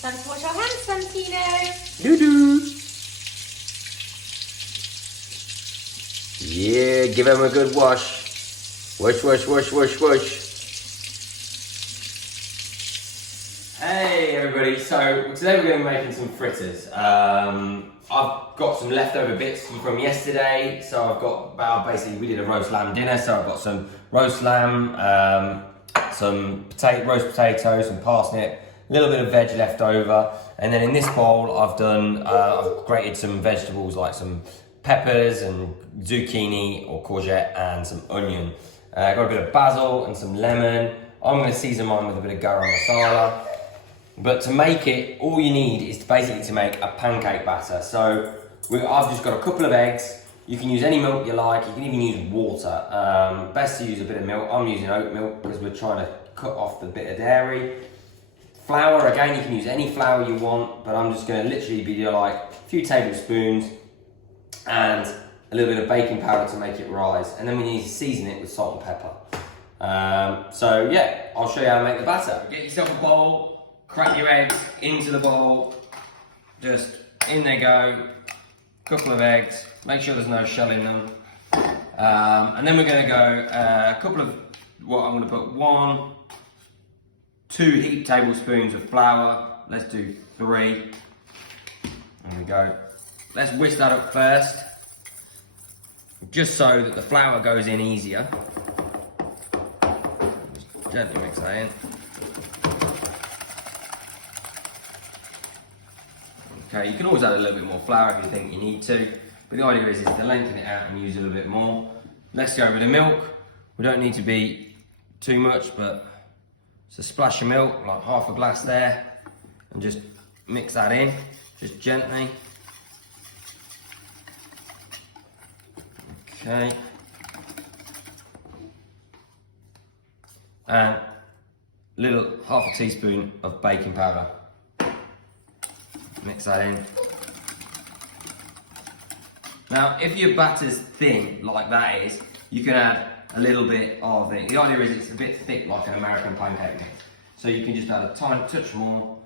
Time to wash our hands, Santino. Doo-doo. Yeah, give him a good wash. Wash, wash, wash, wash, wash. Hey everybody, so today we're going to be making some fritters. I've got some leftover bits from yesterday, so I've got, basically we did a roast lamb dinner, so I've got some roast lamb, some roast potatoes, some parsnip, a little bit of veg left over, and then in this bowl I've grated some vegetables like some peppers and zucchini or courgette and some onion. Got a bit of basil and some lemon. I'm going to season mine with a bit of garam masala. But to make it, all you need is basically to make a pancake batter. So I've just got a couple of eggs. You can use any milk you like. You can even use water. Best to use a bit of milk. I'm using oat milk because we're trying to cut off the bit of dairy. Flour, again, you can use any flour you want, but I'm just going to literally be like a few tablespoons and a little bit of baking powder to make it rise. And then we need to season it with salt and pepper. So yeah, I'll show you how to make the batter. Get yourself a bowl. Crack your eggs into the bowl, just in they go, couple of eggs, make sure there's no shell in them. And then we're going to go I'm going to put 2 heaped tablespoons of flour. Let's do 3. There we go. Let's whisk that up first, just so that the flour goes in easier. Just gently mix that in. Okay, you can always add a little bit more flour if you think you need to, but the idea is to lengthen it out and use a little bit more. Let's go with the milk. We don't need to be too much, but it's a splash of milk, like half a glass there, and just mix that in, just gently. Okay. And half a teaspoon of baking powder. Mix that in. Now, if your batter's thin, like that is, you can add a little bit of it. The idea is it's a bit thick, like an American pancake mix. So you can just add a tiny touch more,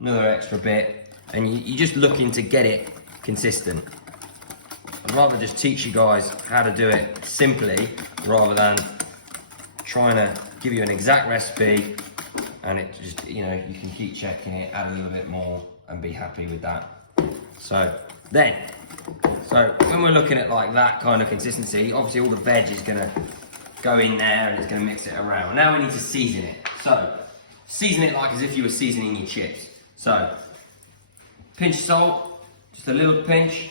another extra bit, and you're just looking to get it consistent. I'd rather just teach you guys how to do it simply, rather than trying to give you an exact recipe, and it just, you can keep checking it, add a little bit more, and be happy with that. So when we're looking at like that kind of consistency, obviously all the veg is gonna go in there and it's gonna mix it around. Now we need to season it. So season it like as if you were seasoning your chips. So pinch of salt, just a little pinch,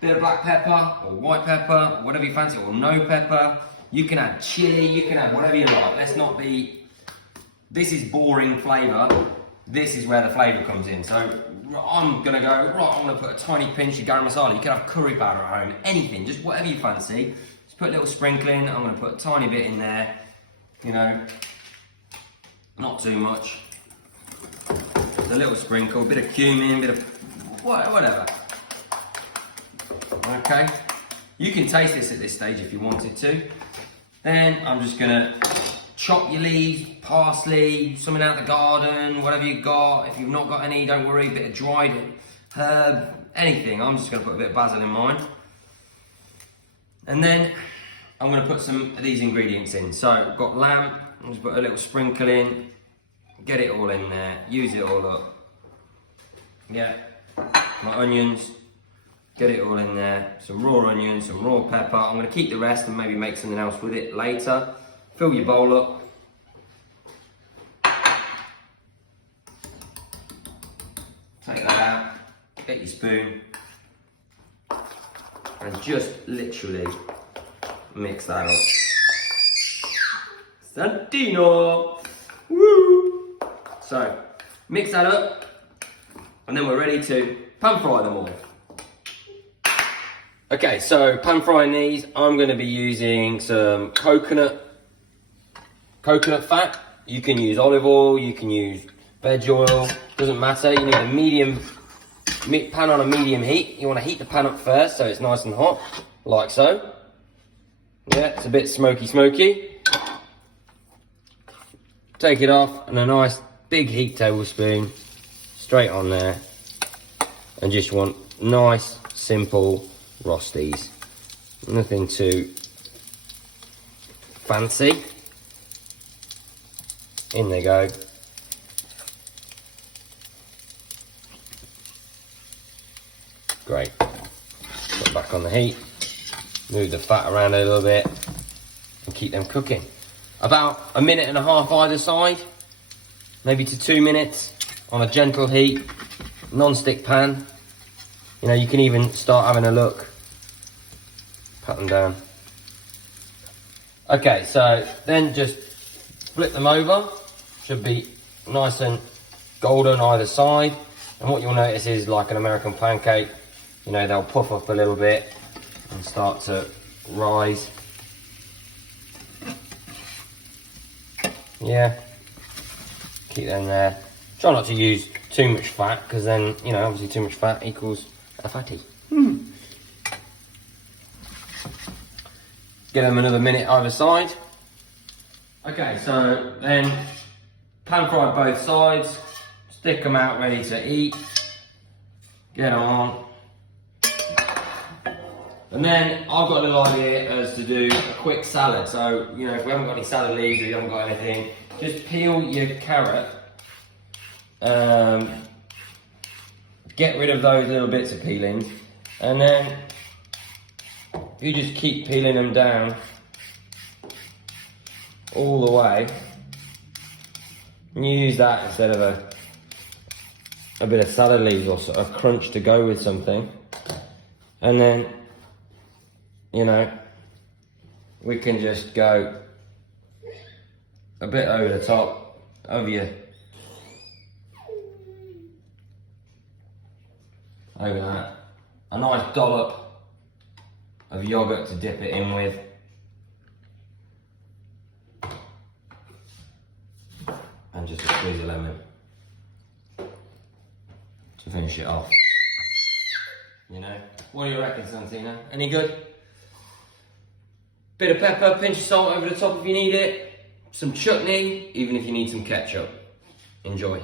bit of black pepper or white pepper, whatever you fancy, or no pepper. You can add chili, you can add whatever you like. This is boring flavour. This is where the flavour comes in. So I'm gonna I'm gonna put a tiny pinch of garam masala. You can have curry powder at home, anything, just whatever you fancy. Just put a little sprinkle in. I'm gonna put a tiny bit in there, not too much. Just a little sprinkle, a bit of cumin, bit of whatever. Okay, you can taste this at this stage if you wanted to. Then I'm just gonna chop your leaves, parsley, something out the garden, whatever you got. If you've not got any, don't worry, a bit of dried herb, anything. I'm just gonna put a bit of basil in mine. And then I'm gonna put some of these ingredients in. So I've got lamb, I'm just put a little sprinkle in, get it all in there, use it all up. Yeah, my onions, get it all in there. Some raw onions, some raw pepper. I'm gonna keep the rest and maybe make something else with it later. Fill your bowl up. Take that out, get your spoon, and just literally mix that up. Santino! Woo! So, mix that up, and then we're ready to pan fry them all. Okay, so pan frying these, I'm going to be using some coconut fat. You can use olive oil, you can use veg oil, doesn't matter. You need a medium pan on a medium heat. You want to heat the pan up first so it's nice and hot, like so. Yeah, it's a bit smoky. Take it off, and a nice big heat tablespoon straight on there, and just want nice, simple Rosties. Nothing too fancy. In they go. Great. Put it back on the heat. Move the fat around a little bit and keep them cooking. About 1.5 minutes either side, maybe to 2 minutes on a gentle heat, non-stick pan. You know, you can even start having a look. Pat them down. Okay, so then just flip them over. Should be nice and golden either side. And what you'll notice is, like an American pancake, you know, they'll puff up a little bit and start to rise. Yeah, keep them there. Try not to use too much fat, because then, you know, obviously too much fat equals a fatty. Give them another minute either side. Okay, so then pan fry both sides, stick them out ready to eat, get them on. And then I've got a little idea as to do a quick salad. So, you know, if we haven't got any salad leaves or you haven't got anything, just peel your carrot. Get rid of those little bits of peeling. And then you just keep peeling them down all the way. And you use that instead of a bit of salad leaves or sort of crunch to go with something. And then, you know, we can just go a bit over the top of your over that. A nice dollop of yogurt to dip it in with. And just a squeeze of lemon to finish it off. You know, what do you reckon, Santina? Any good? Bit of pepper, pinch of salt over the top if you need it. Some chutney, even if you need some ketchup. Enjoy.